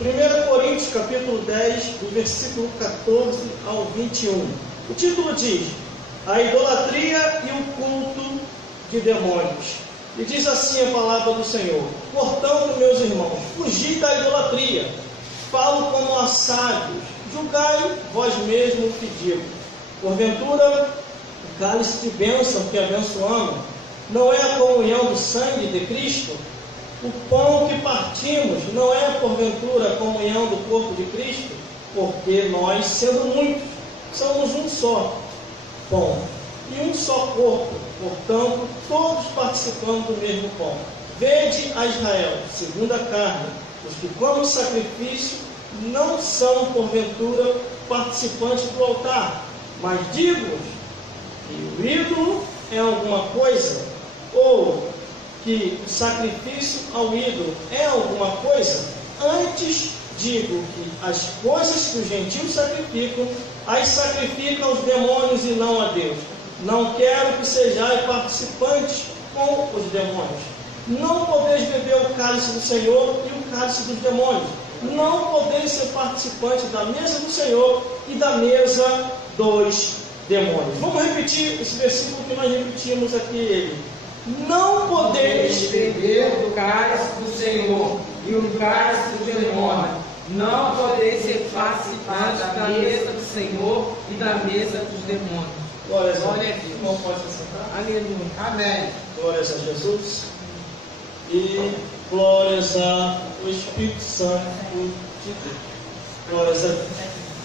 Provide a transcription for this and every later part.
1 Coríntios capítulo 10, do versículo 14 ao 21. O título diz: a idolatria e o culto de demônios. E diz assim a palavra do Senhor: portanto, meus irmãos, fugi da idolatria. Falo como a sábios, julgai vós mesmos o que digo. Porventura, o cálice de bênção que abençoamos não é a comunhão do sangue de Cristo? O pão que partimos não é, porventura, a comunhão do corpo de Cristo? Porque nós, sendo muitos, somos um só pão e um só corpo, portanto, todos participando do mesmo pão. Vede a Israel, segundo a carne, os que comem sacrifício não são, porventura, participantes do altar, mas digo-vos que o ídolo é alguma coisa, ou que o sacrifício ao ídolo é alguma coisa. Antes digo que as coisas que os gentios sacrificam, as sacrificam aos demônios e não a Deus. Não quero que sejais participantes com os demônios. Não podeis beber o cálice do Senhor e o cálice dos demônios. Não podeis ser participantes da mesa do Senhor e da mesa dos demônios. Vamos repetir esse versículo que nós repetimos aqui. Não podeis beber do cálice do Senhor e o cálice do demônio. Não podeis ser participantes da mesa do Senhor e da mesa dos demônios. Glória a Deus. Irmão, pode se sentar. Aleluia. Amém. Glórias a Jesus. E glórias ao Espírito Santo de Deus. Glórias a Deus.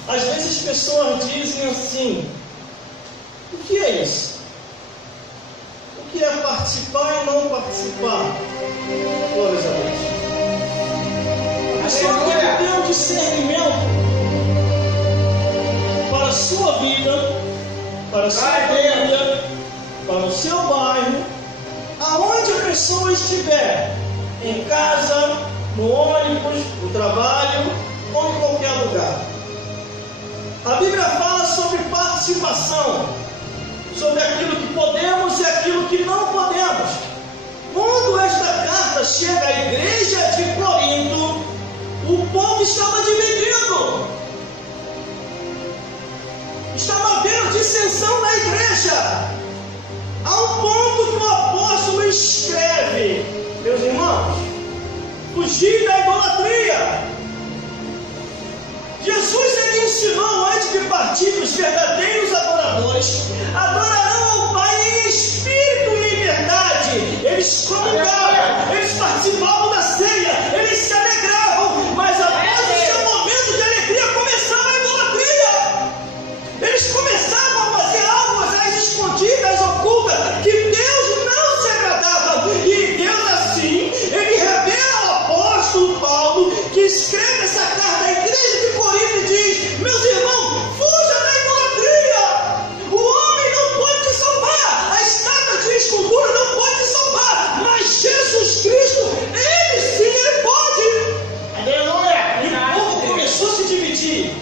Às vezes as pessoas dizem assim: o que é isso? O que é participar e não participar? Glórias a Deus. A pessoa tem que ter um discernimento para a sua vida, para a sua família, para o seu bairro, aonde a pessoa estiver, em casa, no ônibus, no trabalho ou em qualquer lugar. A Bíblia fala sobre participação, sobre aquilo que podemos e aquilo que não podemos. Quando esta carta chega à igreja de Corinto, o povo estava dividido. Estava havendo dissensão na igreja, ao ponto que o apóstolo escreve: meus irmãos, fugir da idolatria. Jesus, ele ensinou antes de partir que os verdadeiros adoradores adorarão ao Pai em espírito e em verdade. Eles comungavam, eles participavam da ceia, eles se alegravam, mas após o seu momento de alegria começava a idolatria. Eles começavam a fazer algo às escondidas, ocultas, que Deus não se agradava. E Deus, assim, ele revela ao apóstolo Paulo, que escreve essa carta à igreja de Corinto e diz: meus irmãos, fuja da idolatria. O homem não pode te salvar, a estátua de escultura não pode te salvar, mas Jesus Cristo, ele sim, ele pode. Aleluia! E o povo começou a se dividir.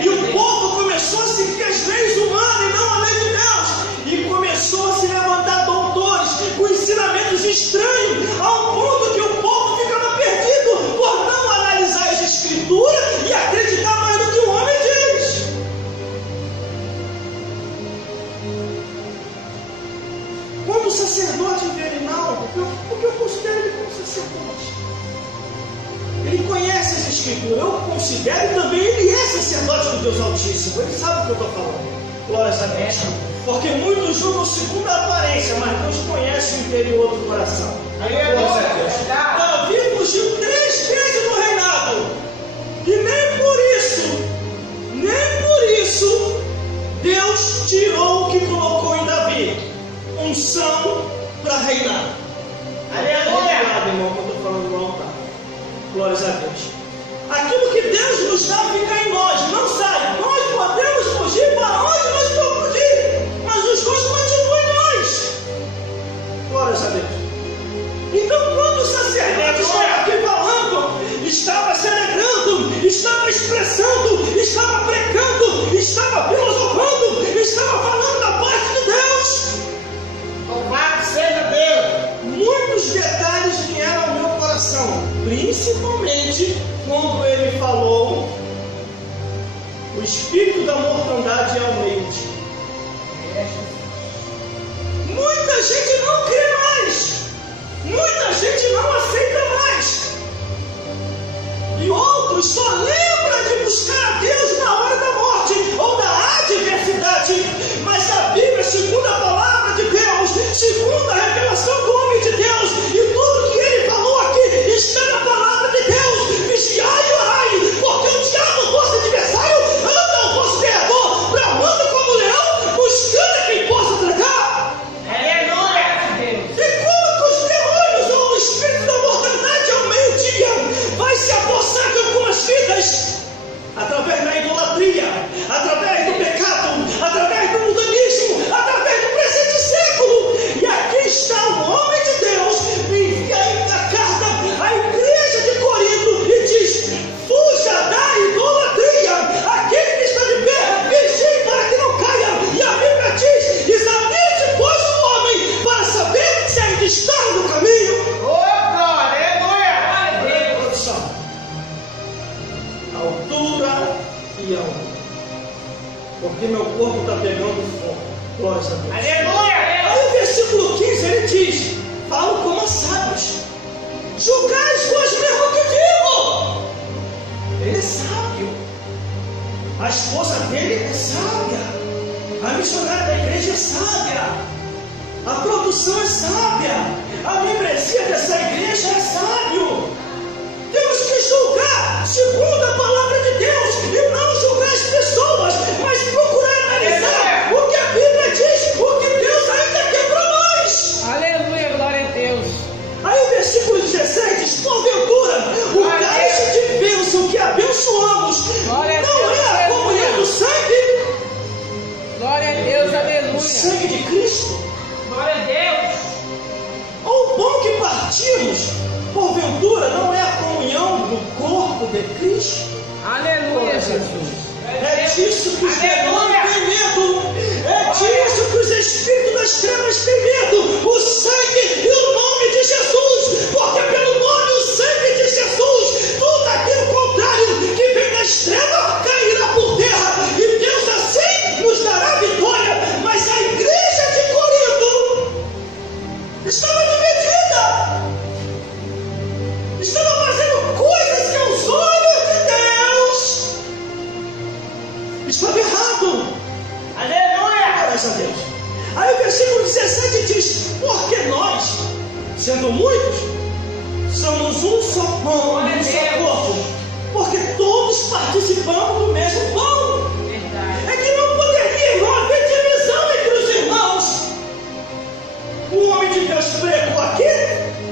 E o povo começou a seguir as leis humanas e não a lei de Deus. E começou a se levantar doutores com ensinamentos estranhos, ao ponto que o povo ficava perdido por não analisar as escrituras e acreditar mais no que o homem diz. Quando o sacerdote invernal, porque eu considero ele como sacerdote, ele conhece as escrituras, eu considero também ele é sacerdote do Deus Altíssimo, ele sabe o que eu estou falando. Glórias a Deus. Porque muitos julgam segundo a aparência, mas Deus conhece o interior do coração. Glórias a Deus. Davi fugiu 3 vezes no reinado, e nem por isso Deus tirou o que colocou em Davi: unção para reinar. Obrigado, irmão, que eu estou falando no altar. Glórias a Deus. Aquilo que Deus nos dá fica em nós, não sai. Nós podemos fugir para onde nós podemos fugir, mas os dons continuam em nós. Glórias a Deus. Então, quando o sacerdote estava aqui falando, estava se alegrando, estava expressando, estava pregando, estava filosofando, estava falando da parte de Deus. Louvado seja Deus. Muitos detalhes vieram ao meu coração, principalmente quando ele falou, o espírito da mortandade é ao meio-dia. Muita gente não crê mais, muita gente não aceita mais, e outros só lembram de buscar a Deus na hora da morte ou da adversidade. Mas a Bíblia, segundo a palavra de Deus, segundo a revelação do homem de Deus, e tudo que ele falou aqui está na palavra de Deus: vigiai e orai, porque o diabo, vosso adversário, anda ao vosso derredor, bramando como leão, buscando a quem possa tragar. Enquanto os demônios ou o espírito da mortandade ao meio-dia vai se apossar de algumas vidas, através da idolatria, através do pecado, através do mundanismo, através do presente século. E aqui está o homem de Deus, envia a carta à igreja de Corinto e diz: fuja da idolatria. Aquele que está de pé, vigie para que não caia. E a Bíblia diz: examine, pois, o homem para saber se ainda está no caminho. Altura e altura, porque meu corpo está pegando fogo. Glória a Deus. Aleluia! Aí o versículo 15 ele diz: falo como sábios, julgais vós mesmo que digo. Ele é sábio, a esposa dele é sábia, a missionária da igreja é sábia, a produção é sábia, a membresia dessa igreja é sábio. Temos que julgar segundo a palavra de Deus e não julgar as pessoas, mas procurar analisar o que a Bíblia diz, o que Deus ainda quer para nós. Aleluia, glória a Deus. Aí o versículo 16 diz: porventura, o cálice de bênção que abençoamos não é a comunhão do sangue? Glória a Deus, O aleluia. sangue de Cristo? Glória a Deus. Ou o pão que partimos, porventura, não é a comunhão do corpo de Cristo? Aleluia, Jesus. É disso que os demônios têm medo. É disso que os espíritos das trevas têm medo. O sangue e o nome de Jesus. Porque pelo nome e o sangue de Jesus, tudo aquilo contrário que vem das trevas cairá por terra. E Deus assim nos dará vitória. Mas a igreja de Corinto estava dividida. Estava fazendo coisas que aos olhos de Deus estava errado. Aleluia. Graças a Deus. Aí o versículo 17 diz: porque nós, sendo muitos, somos um só pão, um só corpo, porque todos participamos do mesmo pão. É que não poderia, irmão, haver divisão entre os irmãos. O homem de Deus pregou aqui,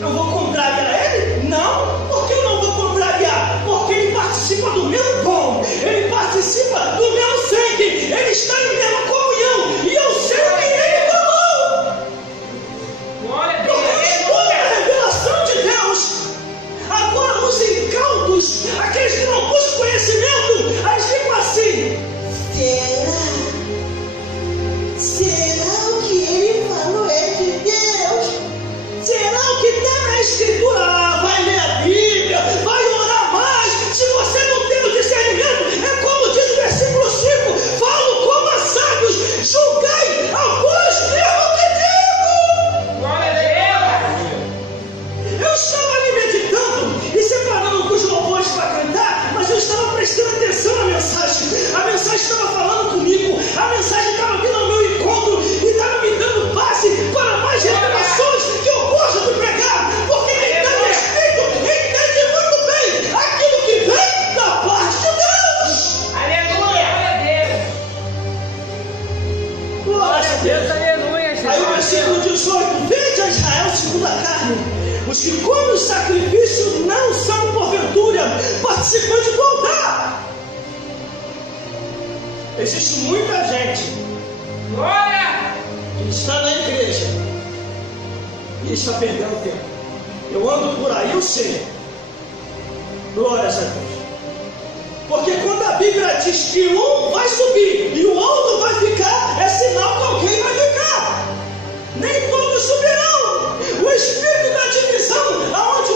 eu vou contrariar ele? Não, porque eu não vou contrariar, porque ele participa do mesmo pão, ele participa do mesmo sangue, ele está em mesma comunhão, e eu sei o que ele falou. Glória a Porque eu estou na revelação de Deus. Agora os incautos, aqueles que não buscam conhecimento, eles ficam assim: será o que ele falou é de Deus? Será o que está na Escritura? Vai ler a Bíblia, vai orar mais. Se você não tem o discernimento, é como diz o versículo 5: falo como a sábios, julgai a vós mesmo que digo. Glória a Deus. Eu estava ali meditando e separando alguns louvores para cantar, mas eu estava prestando atenção na mensagem. A mensagem estava falando comigo, a mensagem estava vindo ao meu encontro e estava me dando base para mais revelações que eu gosto de pregar, porque quem está no Espírito entende muito bem aquilo que vem da parte de Deus. Aleluia. Glória a Deus. Aleluia, Aí o Jesus. versículo 18: vede a Israel segundo a carne, os que comem o sacrifício não são porventura participantes do altar. Existe muita gente Glória. que está na igreja e está perdendo tempo. Eu ando por aí, eu sei. Glórias a Deus. Porque quando a Bíblia diz que um vai subir e o outro vai ficar, é sinal que alguém vai ficar. Nem todos subirão. O espírito da divisão, aonde